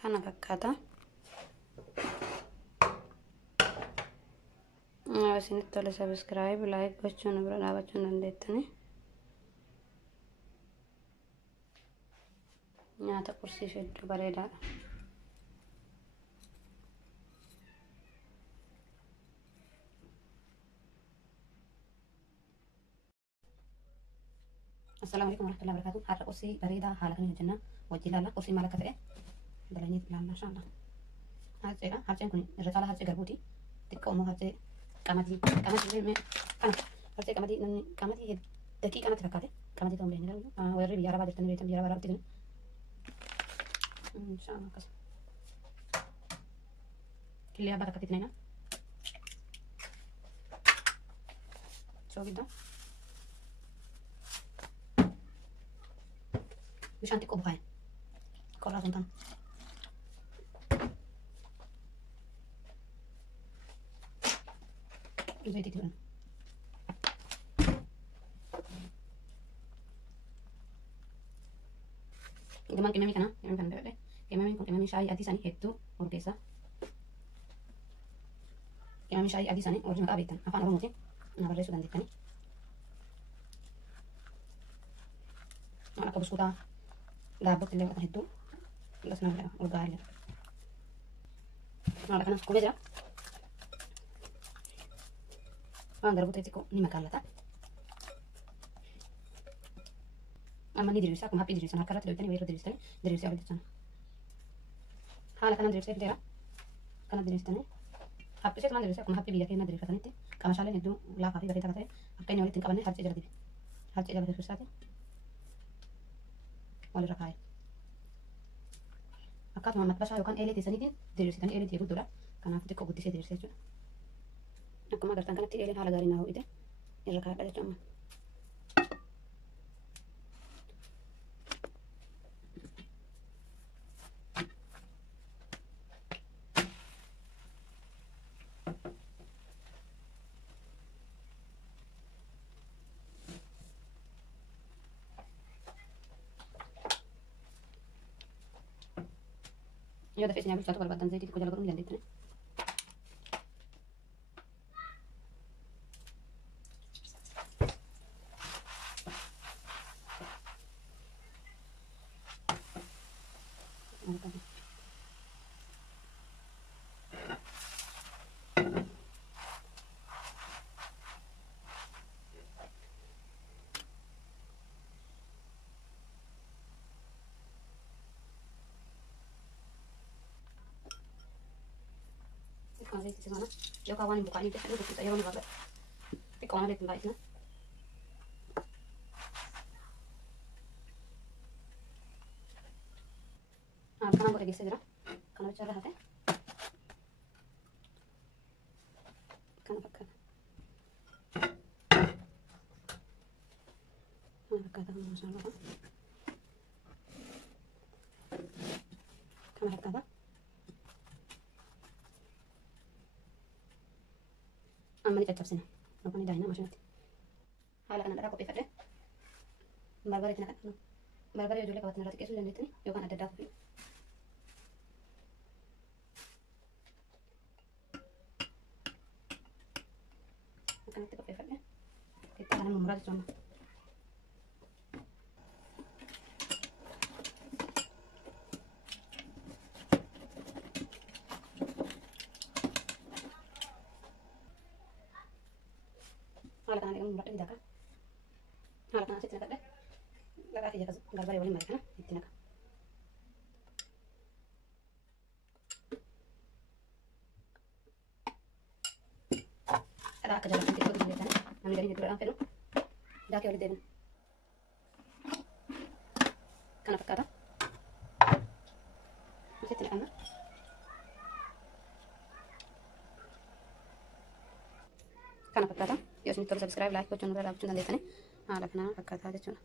kana fakkaata. Isinitti tole subscribe like gochuun bira dhaabachuu dandeettani. Nyaata qursii hedduu bareedaadha. Assalamualaikum warahmatullahi wabarakatuh. Har'a qursii bareedaa haala kamiin hojjenna wajjin ilaalla. Qursii maal akka ta'e dalanii ilaalla inshallah. Harceedha. Harceen kun irra caalaa harcee garbuuti. Xiqqoo immoo harcee qamadii. Qamadii kana harcee qamadii namni qamadii daqiiqa natti fakkaate. Qamadii ta'uu hin beekne warri biyya arabaa jirtanii beektan biyya arabaa jirtanii. Inshallah akkas. Killee abbaa takkatti nayna. Soogidda. Bishaan xiqqoo bukaa'e. Qorraa sun tana. Zayitii godhan. Gamaan qimamii kana bebedhe. Qimamiin kun qimamii shaayii adii sanii hedduu urgeessa. Qimamii shaayii adii sanii warri maqaa beektan afaan Oromootiin na barreessuu dandeettanii. Waan akka buskuutaa daabbootti illee godhatan hedduu lasna urgaa illee. Haala kana kubee jira. Waan garbuu ta'e xiqqoo ni makaalata. Amma ni diriirsa akkuma haphii diriirsan harka irratti dhoyitanii wayirra diriirsee walitti sana. Haala kana diriirsee fideera. Kana diriirsitanii haphisee tumaan diriirsee akkuma haphii biyya keenya diriirfatanitti qamashaaleen hedduu laafaa fi bareedaa ta'e akka inni walitti hin qabanne harcee jala dibe. Harcee jala firfirsaati. Walirra kaa'e. Akkasuma matbashaa yookaan eelee teessaniitiin diriirsitanii eelee ta'e guddoodha. Kanaaf xiqqoo guddisee diriirsee jechuudha. Akkuma agartan kanatti eeleen haala gaariin ho'ite irra kaa'adha jechuudha amma. Yoo dafee isin bilchaatu barbaadan zayitii xiqqoo jala godhuu ni dandeettani. Zayitii si mana yookaan waan hin bukaaniif jecha dhufuusa yeroo ni barbaada. Xiqqoo malee ittiin baay'isna. Kanaan godhe geessee jira. Kana bicha irra hafe. Kana fakkaata. Kana fakkaata kan masaan lafa. Kana fakkaata. Amma ni caccabsina yookaan ni daahina maashinatti. Haala kanaan dhadhaa qopheeffadhe. Barbaree kana kan barbaree ijoollee qabatanii irraa xiqqeessuu dandeettani yookaan adda addaa fi akkanatti qopheeffadhe. Xiqqaa kana mummuraa jechuudha amma. Haala kanaan eegamu muradhe bitaa kan. Haala kanaan asitti naqadhe. Dhaqaa fi barbaree waliin malee kana itti naqa. Dhaqaa akka jaalatan xiqqoo xiqqoo jettanii namni gadiin hedduudhaan fedhu daakee walitti deebina. Kana fakkaata. Asitti naqanna. Kana fakkaata. Yoo isinitti tole subscribe like gochuun bira dhaabachuu dandeettani. Haala kanaa fakkaataa jechuudha.